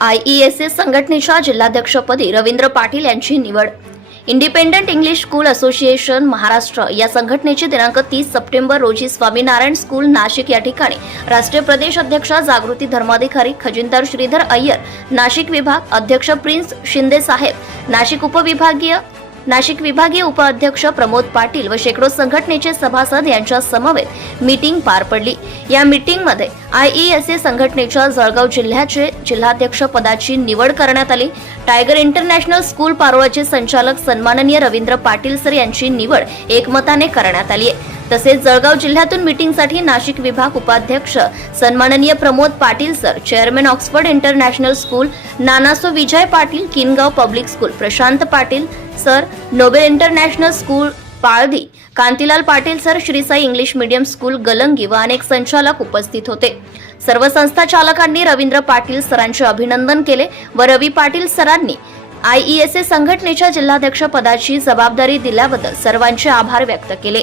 I E S S संघटनेच्या जिल्हाध्यक्षपदी रवींद्र पाटील यांची निवड. Independent English School Association Maharashtra. या संघटनेची दिनांक तीस सप्टेंबर रोजी स्वामीनारायण स्कूल नाशिक या ठिकाणी राष्ट्रीय प्रदेश अध्यक्ष जागृती धर्माधिकारी खजिनदार श्रीधर अय्यर नाशिक विभाग अध्यक्ष प्रिन्स शिंदे साहेब नाशिक उपविभागीय नाशिक विभागीय उपाध्यक्ष प्रमोद पाटील व शेकडो संघटनेचे सभासद यांच्या समवेत मीटिंग पार पडली. या मीटिंगमध्ये आय ई एस ए संघटनेच्या जळगाव जिल्ह्याचे जिल्हाध्यक्ष पदाची निवड करण्यात आली. टायगर इंटरनॅशनल स्कूल पारोळाचे संचालक सन्माननीय रवींद्र पाटील सर यांची निवड एकमताने करण्यात आली आहे तसेच जळगाव जिल्ह्यातून मीटिंगसाठी नाशिक विभाग उपाध्यक्ष सन्माननीय Pramod Patil sir chairman Oxford International School Nanaso Vijay Patil Kingaon Public School Prashant Patil sir Nobel International School Paldhi Kantilal Patil sir Shrisai English Medium School Galangi व अनेक संचालक उपस्थित होते. सर्व संस्था चालकांनी रवींद्र पाटील सरांचे अभिनंदन केले व रवी पाटील सरांनी आय ई एस ए संघटनेच्या जिल्हाध्यक्ष पदाची जबाबदारी दिल्याबद्दल सर्वांचे आभार व्यक्त केले.